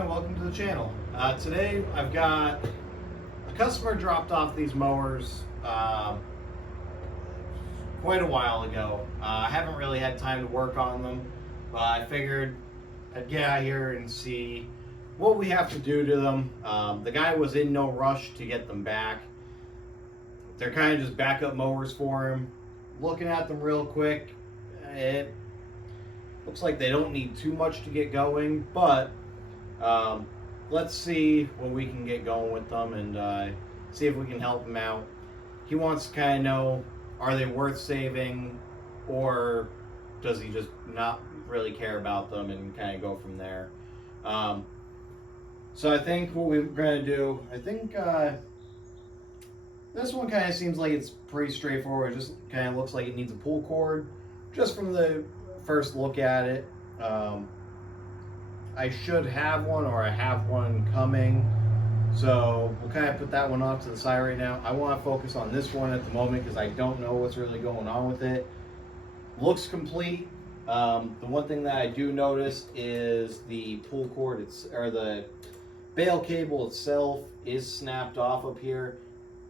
everyone, and welcome to the channel. Today I've got a customer dropped off these mowers quite a while ago. I haven't really had time to work on them, but I figured I'd get out here and see what we have to do to them. The guy was in no rush to get them back. They're kind of just backup mowers for him. Looking at them real quick, it looks like they don't need too much to get going, but let's see what we can get going with them and see if we can help him out. He wants to kind of know, are they worth saving, or does he just not really care about them and kind of go from there? So I think what we're going to do, I think this one kind of seems like it's pretty straightforward. It just kind of looks like it needs a pull cord, just from the first look at it. I should have one, or I have one coming, so we'll kind of put that one off to the side right now. I want to focus on this one at the moment because I don't know what's really going on with it. Looks complete. The one thing that I do notice is the pull cord, or the bail cable itself is snapped off up here,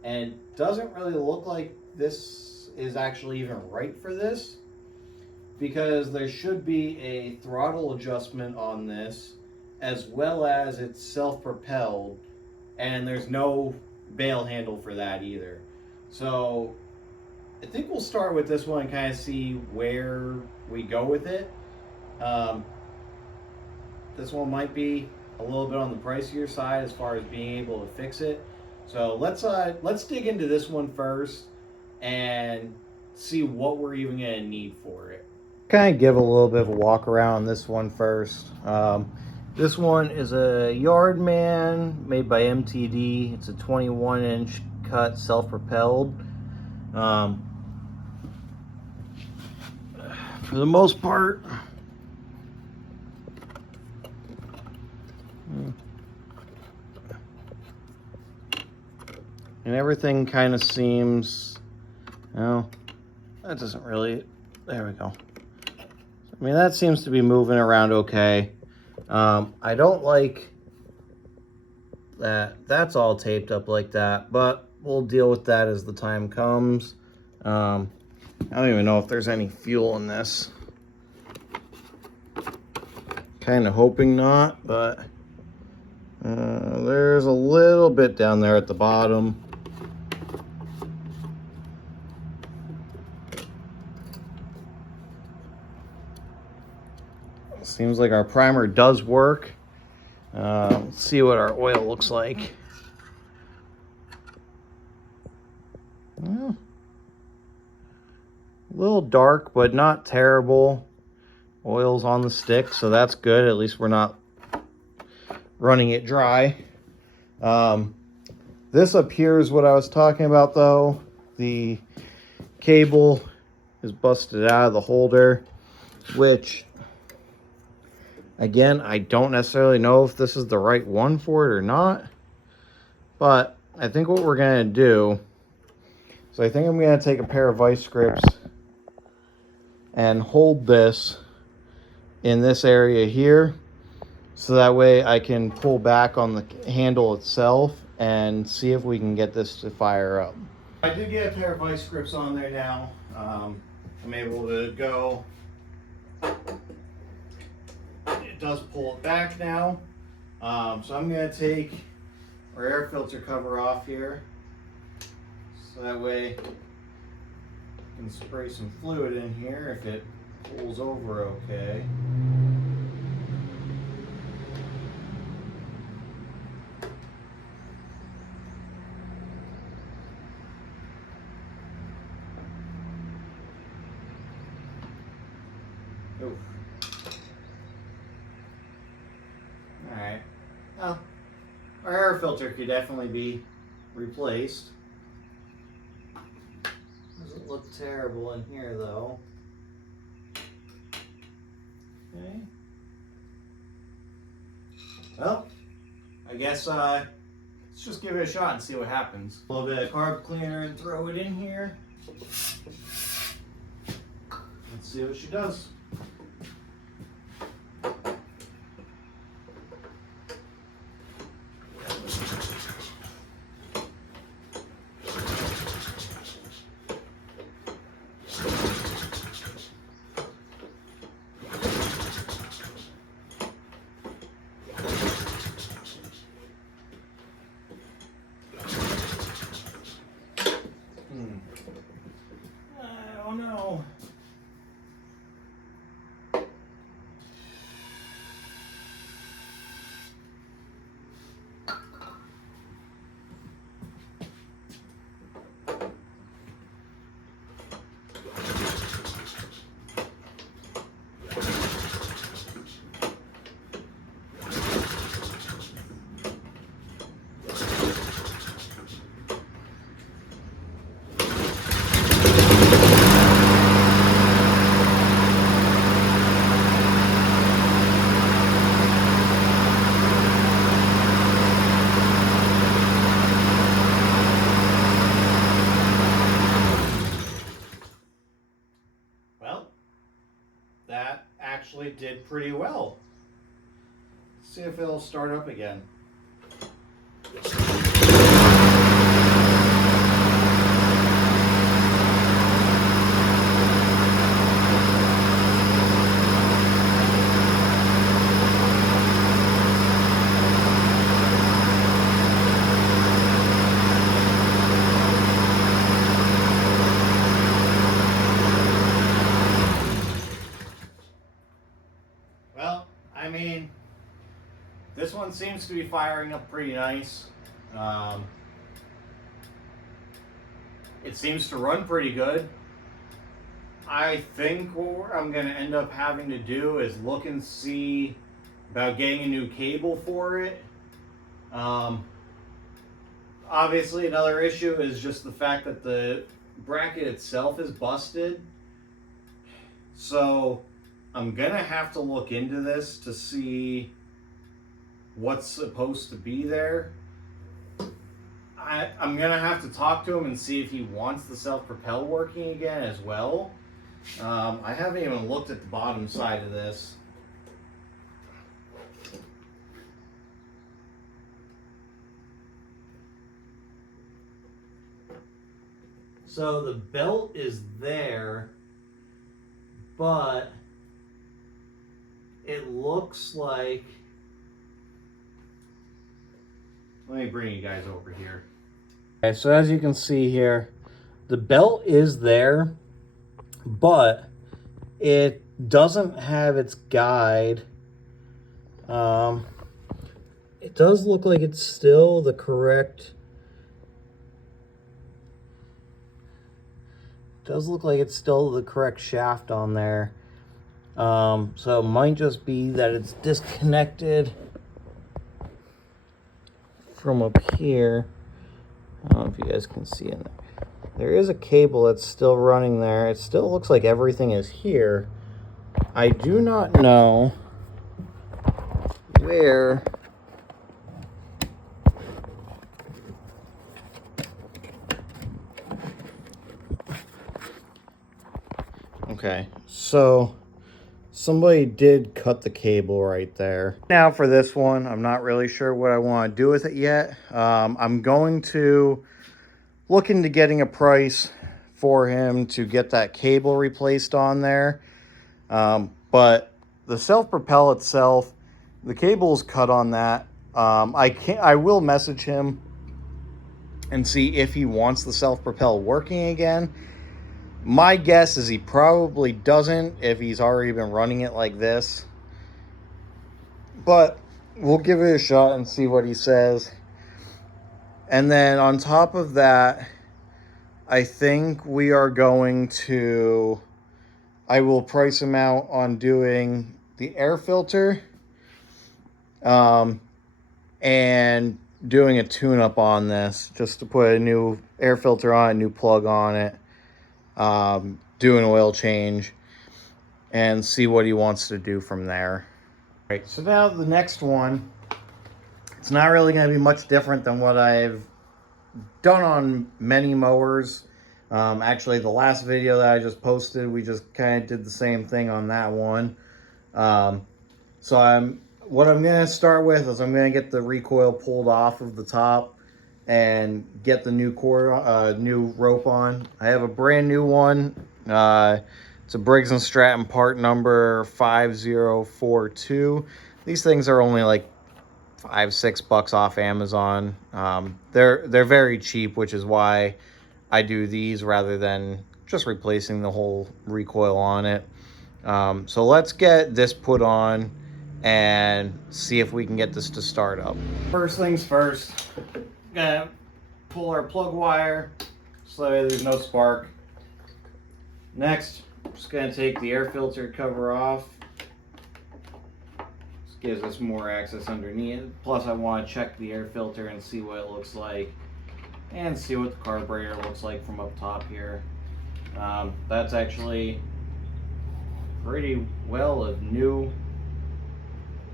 and doesn't really look like this is actually even right for this, because there should be a throttle adjustment on this, as well as it's self-propelled, and there's no bail handle for that either. So I think we'll start with this one and kind of see where we go with it. This one might be a little bit on the pricier side as far as being able to fix it. So let's dig into this one first and see what we're even going to need for it. Kind of give a little bit of a walk around on this one first. This one is a Yardman made by MTD. It's a 21-inch cut, self-propelled. For the most part, and everything kind of seems, well, that doesn't really, there we go. I mean, that seems to be moving around okay. I don't like that that's all taped up like that, but we'll deal with that as the time comes. I don't even know if there's any fuel in this. Kind of hoping not, but there's a little bit down there at the bottom. Seems like our primer does work. Let's see what our oil looks like. Well, a little dark, but not terrible. Oil's on the stick, so that's good. At least we're not running it dry. This up here is what I was talking about, though. The cable is busted out of the holder, which, again, I don't necessarily know if this is the right one for it or not, but I think what we're going to do is I think I'm going to take a pair of vice grips and hold this in this area here, so that way I can pull back on the handle itself and see if we can get this to fire up. I did get a pair of vice grips on there now. I'm able to go. It does pull it back now. So I'm going to take our air filter cover off here, so that way I can spray some fluid in here if it pulls over okay. Oof. Alright. Well, our air filter could definitely be replaced. Doesn't look terrible in here though. Okay. Well, I guess let's just give it a shot and see what happens. A little bit of carb cleaner and throw it in here. Let's see what she does. actually did pretty well. Let's see if it'll start up again. Well, I mean, this one seems to be firing up pretty nice. It seems to run pretty good. I think what I'm going to end up having to do is look and see about getting a new cable for it. Obviously, another issue is just the fact that the bracket itself is busted. So I'm going to have to look into this to see what's supposed to be there. I'm going to have to talk to him and see if he wants the self-propel working again as well. I haven't even looked at the bottom side of this. So the belt is there, but it looks like... Let me bring you guys over here. Okay, so as you can see here, the belt is there, but it doesn't have its guide. It does look like it's still the correct... Does look like it's still the correct shaft on there. So it might just be that it's disconnected from up here. I don't know if you guys can see in there. There is a cable that's still running there. It still looks like everything is here. I do not know where okay, so somebody did cut the cable right there. Now for this one, I'm not really sure what I want to do with it yet. I'm going to look into getting a price for him to get that cable replaced on there. But the self-propel itself, the cable is cut on that. I will message him and see if he wants the self-propel working again. My guess is he probably doesn't if he's already been running it like this. But we'll give it a shot and see what he says. And then on top of that, I think we are going to... I will price him out on doing the air filter. And doing a tune-up on this. Just to put a new air filter on it, a new plug on it. Do an oil change and see what he wants to do from there. All right, so now the next one, it's not really going to be much different than what I've done on many mowers. Actually, the last video that I just posted, we just kind of did the same thing on that one. So what I'm going to start with is I'm going to get the recoil pulled off of the top and get the new cord, new rope on. I have a brand new one. It's a Briggs & Stratton part number 5042. These things are only like $5-6 off Amazon. They're very cheap, which is why I do these rather than just replacing the whole recoil on it. So let's get this put on and see if we can get this to start up. First things first. Gonna pull our plug wire so that there's no spark. Next, just gonna take the air filter cover off. This gives us more access underneath. Plus, I want to check the air filter and see what it looks like, and see what the carburetor looks like from up top here. That's actually pretty well a new,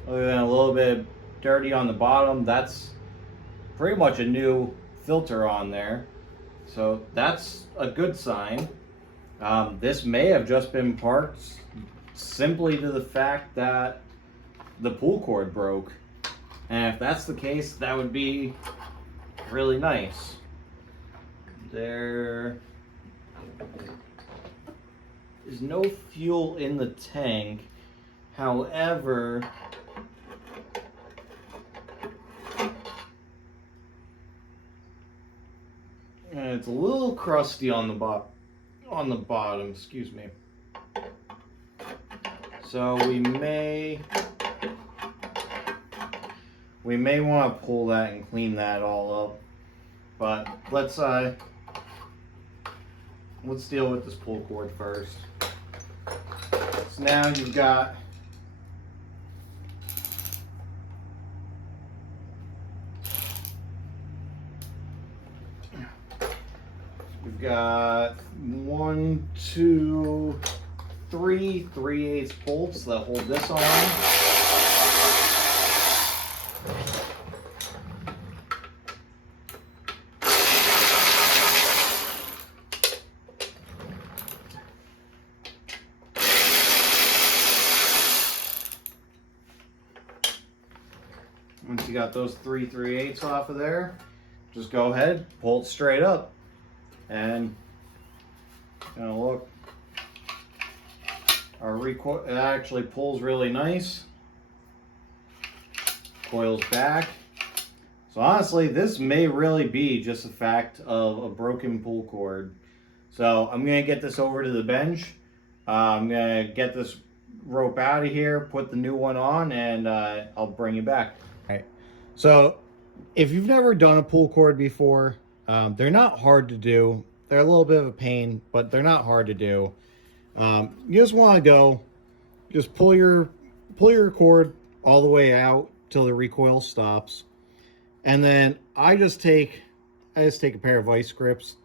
other than a little bit dirty on the bottom. That's pretty much a new filter on there, so that's a good sign. This may have just been parts simply to the fact that the pull cord broke. And if that's the case, that would be really nice. There is no fuel in the tank. However, and it's a little crusty on the bottom, excuse me. So we may want to pull that and clean that all up. But let's deal with this pull cord first. So now you've got one, two, three 3/8 bolts that hold this on. Once you got those 3/8 off of there, just go ahead, pull it straight up. And look, our recoil, it actually pulls really nice. Coils back. So honestly, this may really be just a fact of a broken pull cord. So I'm gonna get this over to the bench. I'm gonna get this rope out of here, put the new one on, and I'll bring you back. All right. So if you've never done a pull cord before, they're not hard to do. They're a little bit of a pain, but they're not hard to do. You just want to just pull your cord all the way out till the recoil stops, and then I just take a pair of vice grips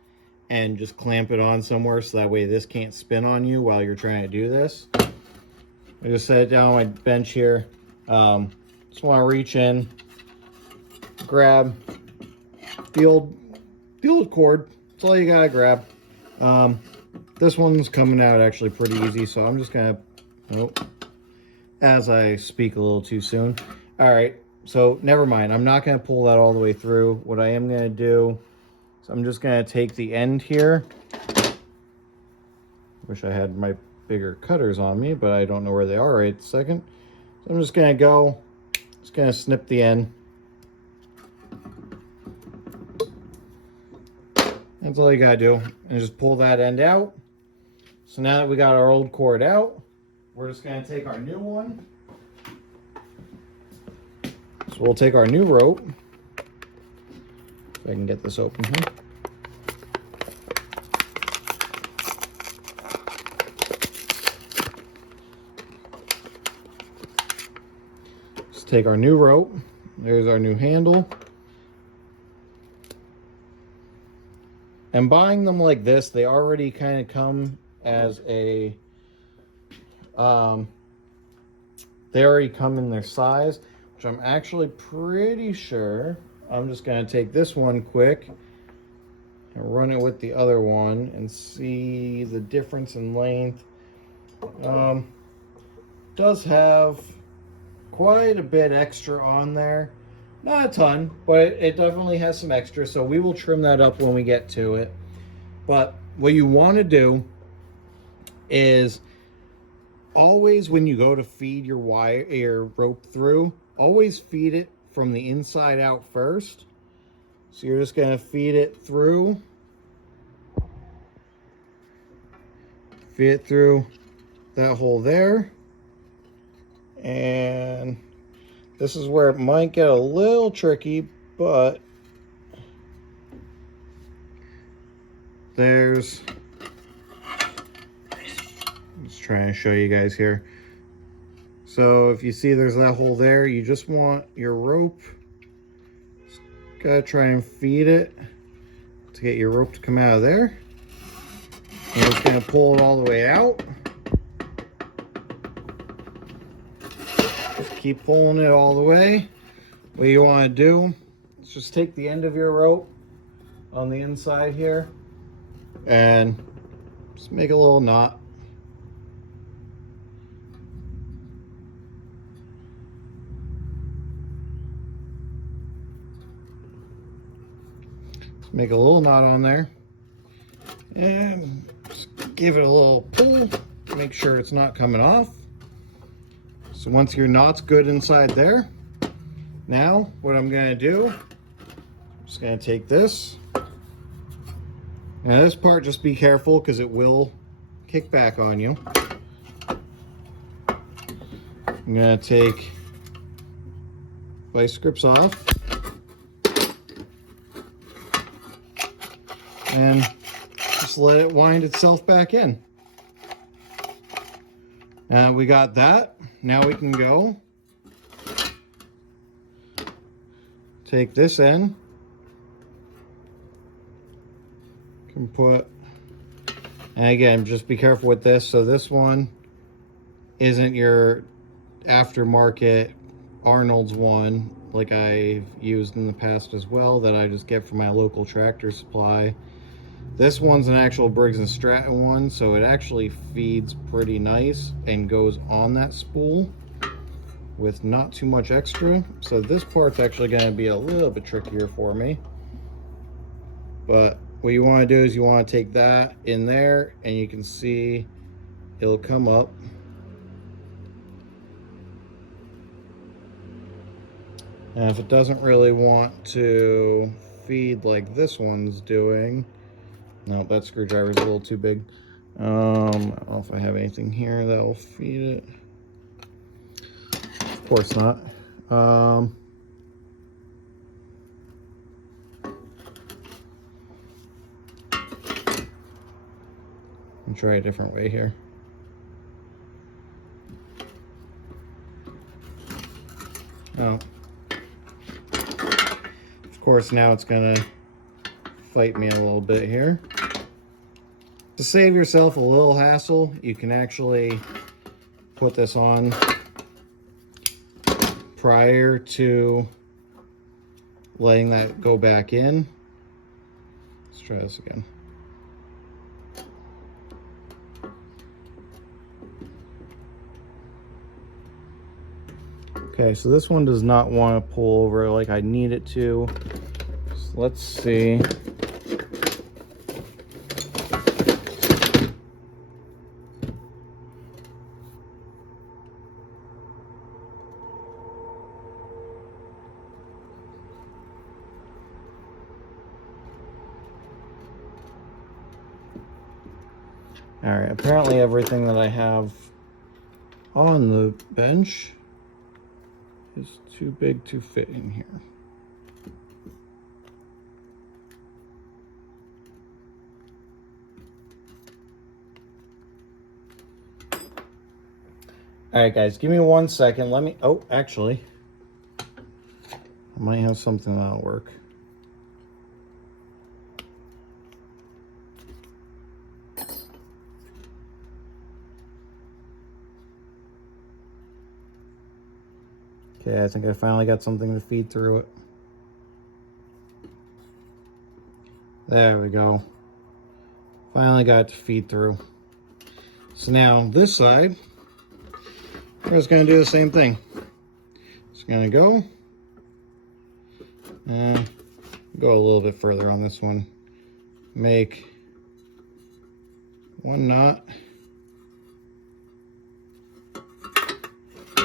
and just clamp it on somewhere so that way this can't spin on you while you're trying to do this. I just set it down on my bench here. Just want to reach in, grab the old cord. That's all you gotta grab. This one's coming out actually pretty easy, so I'm just gonna, as I speak a little too soon. All right, so never mind. I'm not gonna pull that all the way through. What I am gonna do is I'm just gonna take the end here. Wish I had my bigger cutters on me, but I don't know where they are right this second. So I'm just gonna snip the end. That's all you gotta do, and just pull that end out. So now that we got our old cord out, we're just gonna take our new one. So we'll take our new rope. If I can get this open here. Just take our new rope. There's our new handle. And buying them like this, they already kind of come as a, they already come in their size, which I'm actually pretty sure. I'm just gonna take this one quick and run it with the other one and see the difference in length. Does have quite a bit extra on there. Not a ton, but it definitely has some extra, so we will trim that up when we get to it. But what you want to do is always, when you go to feed your rope through, always feed it from the inside out first. So you're just going to feed it through. Feed it through that hole there. And this is where it might get a little tricky, but there's, I'm just trying to show you guys here. So if you see there's that hole there, you just want your rope, just gotta try and feed it to get your rope to come out of there. I'm just gonna pull it all the way out. Keep pulling it all the way. What you want to do is just take the end of your rope on the inside here and just make a little knot. Make a little knot on there and just give it a little pull, make sure it's not coming off. So once your knot's good inside there, now what I'm going to do, I'm just going to take this, and this part just be careful because it will kick back on you. I'm going to take vice grips off and just let it wind itself back in. Now we got that. Now we can go take this in. Can put, and again, just be careful with this. So this one isn't your aftermarket Arnold's one like I've used in the past as well, that I just get from my local Tractor Supply. This one's an actual Briggs & Stratton one, so it actually feeds pretty nice and goes on that spool with not too much extra. So this part's actually going to be a little bit trickier for me. But what you want to do is you want to take that in there, and you can see it'll come up. And if it doesn't really want to feed like this one's doing, no, that screwdriver's a little too big. I don't know if I have anything here that will feed it. Of course not. I'll try a different way here. Oh. Of course, now it's gonna fight me a little bit here. To save yourself a little hassle, you can actually put this on prior to letting that go back in. Let's try this again. Okay, so this one does not want to pull over like I need it to. So let's see. All right, apparently everything that I have on the bench is too big to fit in here. All right, guys, give me 1 second. Let me, oh, actually, I might have something that'll work. Okay, I think I finally got something to feed through it. There we go. Finally got it to feed through. So now this side, we're just going to do the same thing. Just going to go and go a little bit further on this one. Make one knot.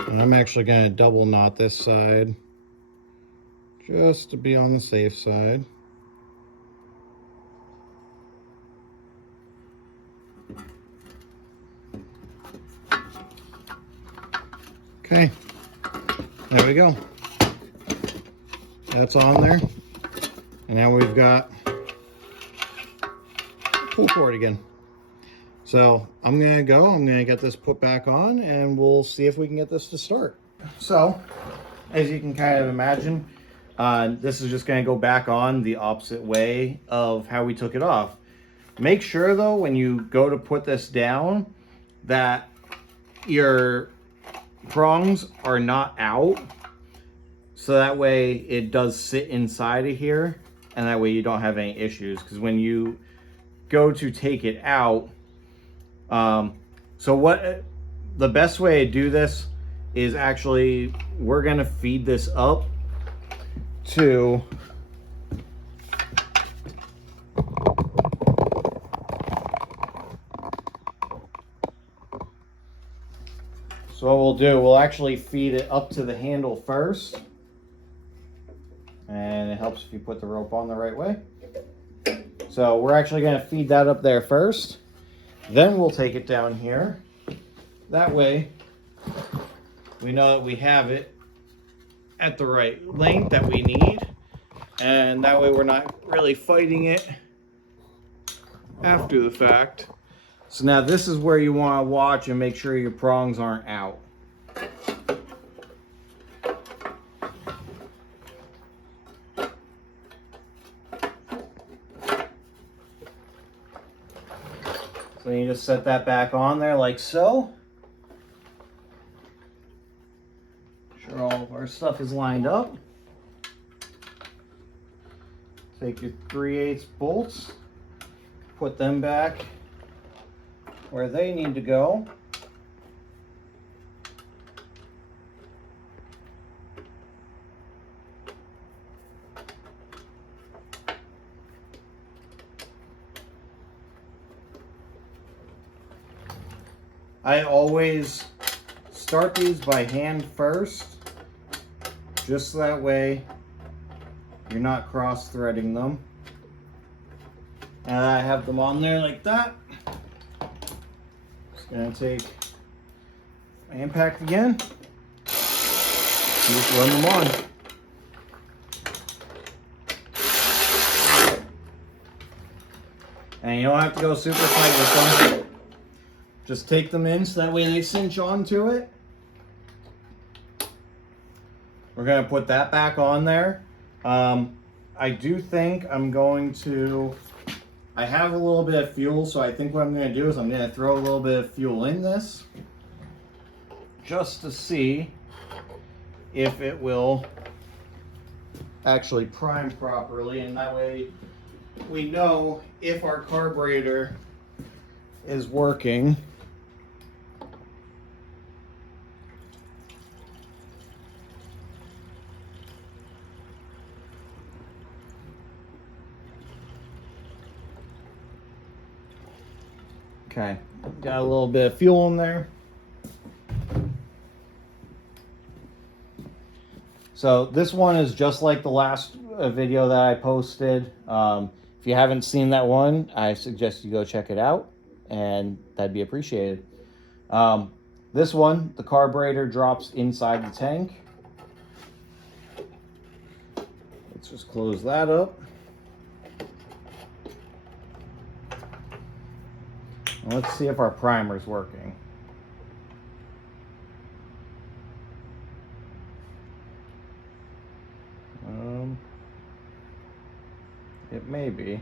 And I'm actually going to double knot this side just to be on the safe side. Okay, there we go. That's on there. And now we've got pull cord again. So I'm gonna get this put back on, and we'll see if we can get this to start. So, as you can kind of imagine, this is just gonna go back on the opposite way of how we took it off. Make sure though, when you go to put this down, that your prongs are not out, so that way it does sit inside of here, and that way you don't have any issues, because when you go to take it out, so what the best way to do this is, actually we're going to feed this up to So what we'll do, we'll actually feed it up to the handle first. And it helps if you put the rope on the right way. So we're actually going to feed that up there first. Then we'll take it down here. That way, we know that we have it at the right length that we need. And that way we're not really fighting it after the fact. So now this is where you want to watch and make sure your prongs aren't out. So you just set that back on there like so. Make sure all of our stuff is lined up. Take your 3/8 bolts, put them back where they need to go. I always start these by hand first, just so that way you're not cross-threading them. And I have them on there like that. Just gonna take my impact again. Just run them on. And you don't have to go super tight with them. Just take them in so that way they cinch onto it. We're gonna put that back on there. I do think I'm going to, I have a little bit of fuel, so I think what I'm going to do is I'm going to throw a little bit of fuel in this just to see if it will actually prime properly, and that way we know if our carburetor is working. Okay, got a little bit of fuel in there. So this one is just like the last video that I posted. If you haven't seen that one, I suggest you go check it out, and that'd be appreciated. This one, the carburetor drops inside the tank. Let's just close that up. Let's see if our primer's working. It may be.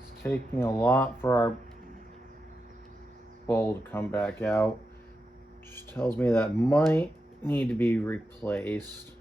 It's taking a lot for our bowl to come back out. Just tells me that might need to be replaced.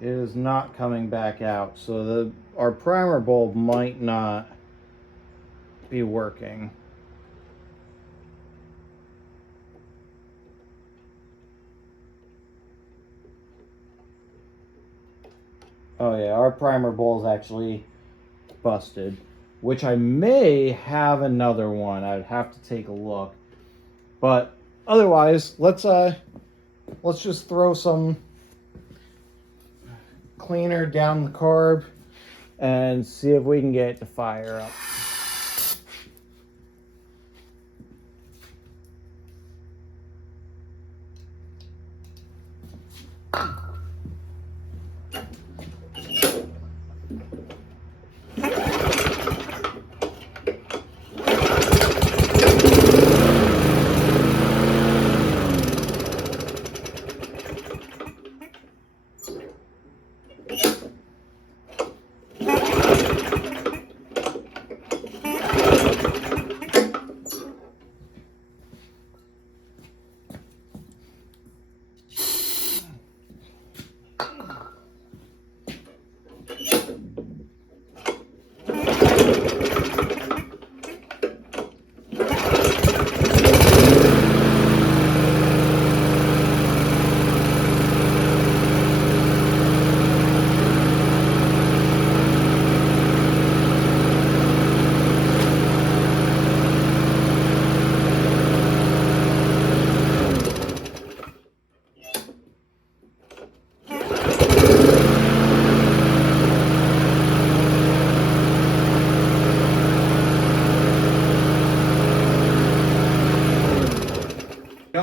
It is not coming back out, so our primer bulb might not be working. Oh yeah, our primer bulb is actually busted, which I may have another one. I'd have to take a look, but otherwise, let's just throw some cleaner down the carb and see if we can get it to fire up.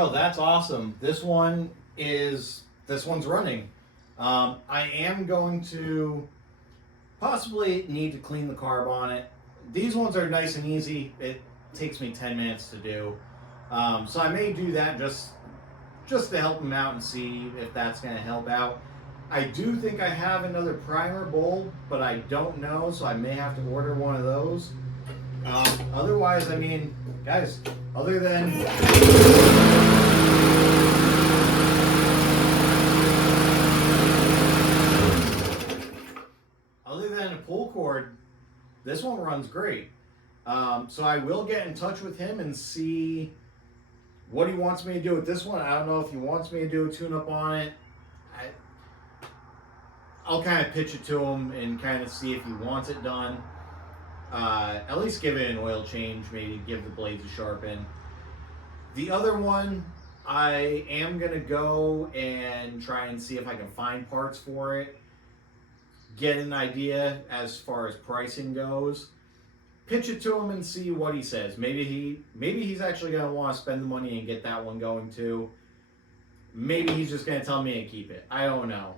So that's awesome. This one's running. I am going to possibly need to clean the carb on it. These ones are nice and easy. It takes me 10 minutes to do. So I may do that just to help them out and see if that's going to help out. I do think I have another primer bulb, but I don't know, so I may have to order one of those. Otherwise, I mean, guys, other than a pull cord, this one runs great. So I will get in touch with him and see what he wants me to do with this one. I don't know if he wants me to do a tune-up on it. I'll kind of pitch it to him and kind of see if he wants it done. At least give it an oil change, maybe give the blades a sharpen. The other one, I am going to go and try and see if I can find parts for it. Get an idea as far as pricing goes. Pitch it to him and see what he says. Maybe he's actually going to want to spend the money and get that one going too. Maybe he's just going to tell me to keep it. I don't know.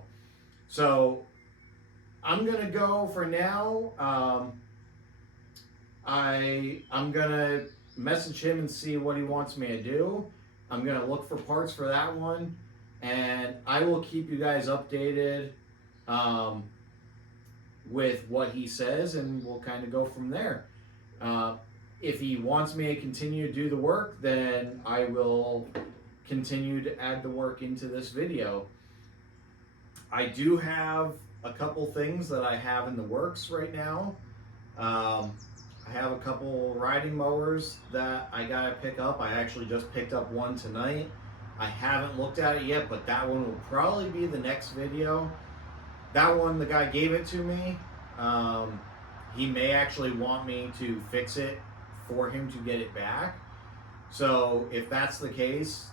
So I'm going to go for now. I'm going to message him and see what he wants me to do. I'm going to look for parts for that one. And I will keep you guys updated with what he says, and we'll kind of go from there. If he wants me to continue to do the work, then I will continue to add the work into this video. I do have a couple things that I have in the works right now. I have a couple riding mowers that I gotta pick up. I actually just picked up one tonight. I haven't looked at it yet, but that one will probably be the next video. That one, the guy gave it to me. He may actually want me to fix it for him to get it back. So if that's the case,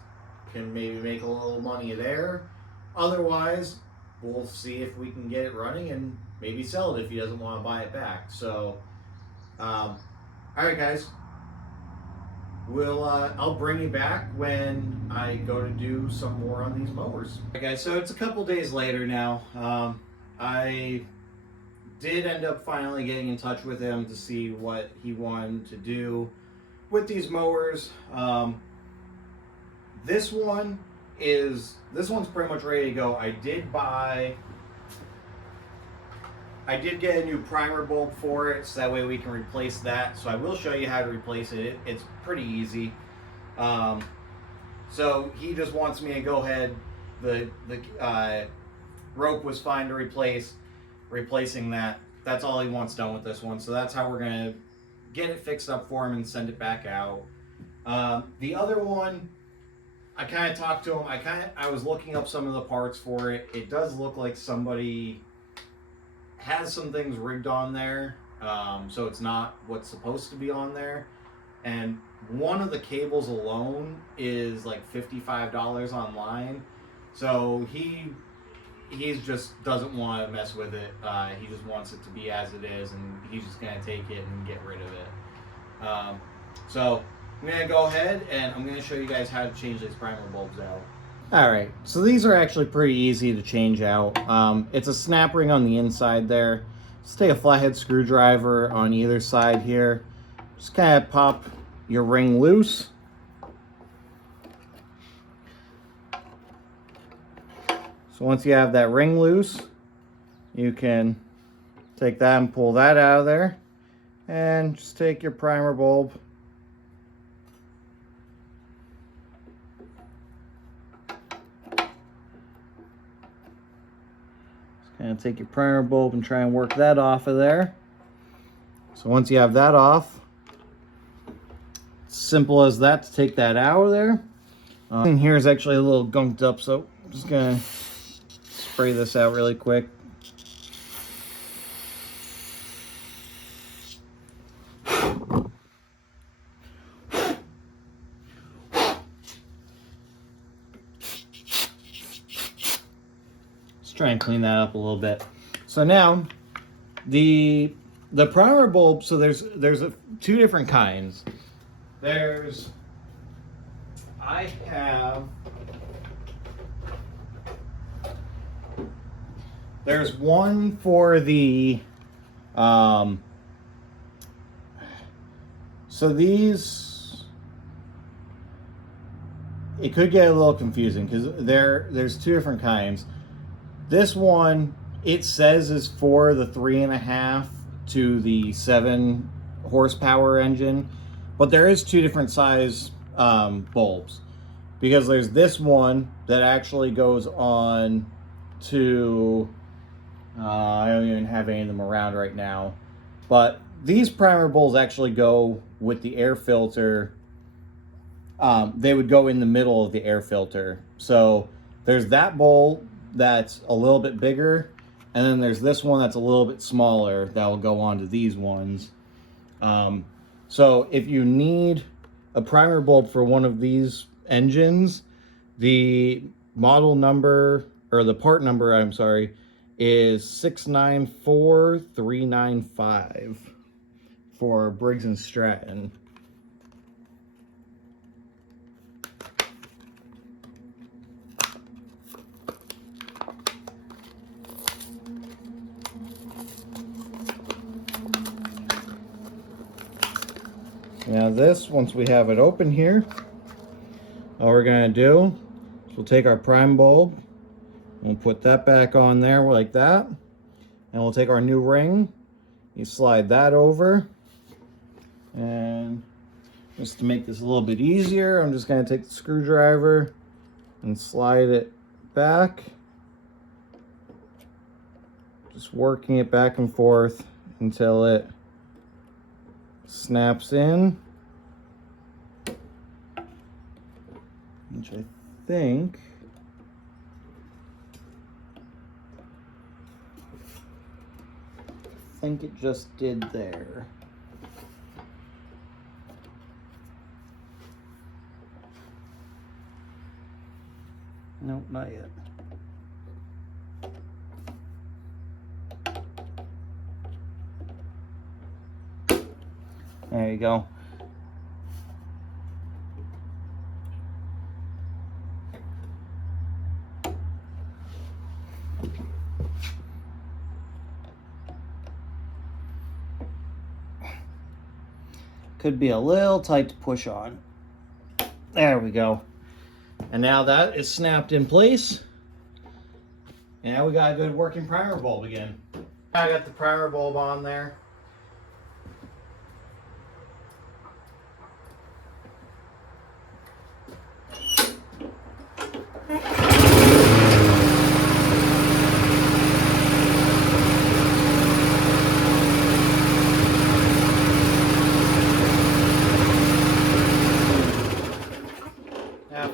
can maybe make a little money there. Otherwise, we'll see if we can get it running and maybe sell it if he doesn't want to buy it back. So, all right, guys. I'll bring you back when I go to do some more on these mowers. All right, guys, so it's a couple days later now. I did end up finally getting in touch with him to see what he wanted to do with these mowers. This one's pretty much ready to go. I did get a new primer bulb for it, so that way we can replace that. So I will show you how to replace it. It's pretty easy. So he just wants me to go ahead. The rope was fine to replacing that. That's all he wants done with this one. So that's how we're gonna get it fixed up for him and send it back out. The other one, I kind of talked to him. I was looking up some of the parts for it. It does look like somebody has some things rigged on there, so it's not what's supposed to be on there. And one of the cables alone is like $55 online. So he just doesn't want to mess with it. He just wants it to be as it is, and he's just gonna take it and get rid of it. So I'm gonna go ahead and I'm gonna show you guys how to change these primer bulbs out. Alright, so these are actually pretty easy to change out. It's a snap ring on the inside there. Just take a flathead screwdriver on either side here. Just kind of pop your ring loose. So once you have that ring loose, you can take that and pull that out of there. And just take your primer bulb. And take your primer bulb and try and work that off of there. So once you have that off, simple as that to take that out of there. And here's actually a little gunked up, so I'm just gonna spray this out really quick. Try and clean that up a little bit. So now the primer bulb, so there's two different kinds. There's I have, there's one for the, so these, it could get a little confusing because there's two different kinds. This one, it says is for the 3.5 to the 7 horsepower engine, but there is two different size bulbs, because there's this one that actually goes on to, I don't even have any of them around right now, but these primer bulbs actually go with the air filter. They would go in the middle of the air filter. So there's that bulb that's a little bit bigger, and then there's this one that's a little bit smaller that will go onto these ones. So if you need a primer bulb for one of these engines, the model number, or the part number, I'm sorry, is 694395 for Briggs & Stratton. Now this, once we have it open here, all we're going to do is we'll take our prime bulb, we'll put that back on there like that, and we'll take our new ring, you slide that over, and just to make this a little bit easier, I'm just going to take the screwdriver and slide it back, just working it back and forth until it snaps in, which I think it just did there. Nope, not yet. There you go. Could be a little tight to push on. There we go. And now that is snapped in place. And now we got a good working primer bulb again. I got the primer bulb on there.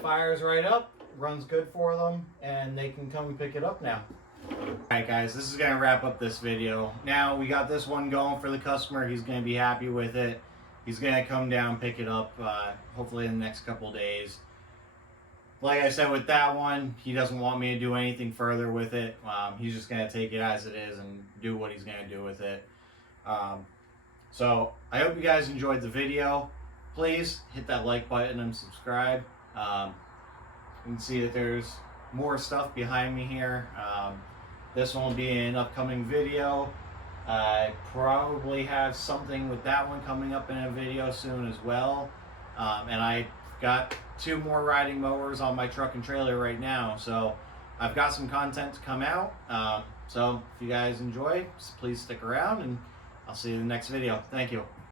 Fires right up, runs good for them, and they can come and pick it up now. Alright guys, this is going to wrap up this video. Now we got this one going for the customer. He's going to be happy with it. He's going to come down, pick it up, hopefully in the next couple days. Like I said with that one, he doesn't want me to do anything further with it. He's just going to take it as it is and do what he's going to do with it. So I hope you guys enjoyed the video. Please hit that like button and subscribe. You can see that there's more stuff behind me here. This one will be an upcoming video. I probably have something with that one coming up in a video soon as well. And I got 2 more riding mowers on my truck and trailer right now, so I've got some content to come out. So if you guys enjoy, please stick around, and I'll see you in the next video. Thank you.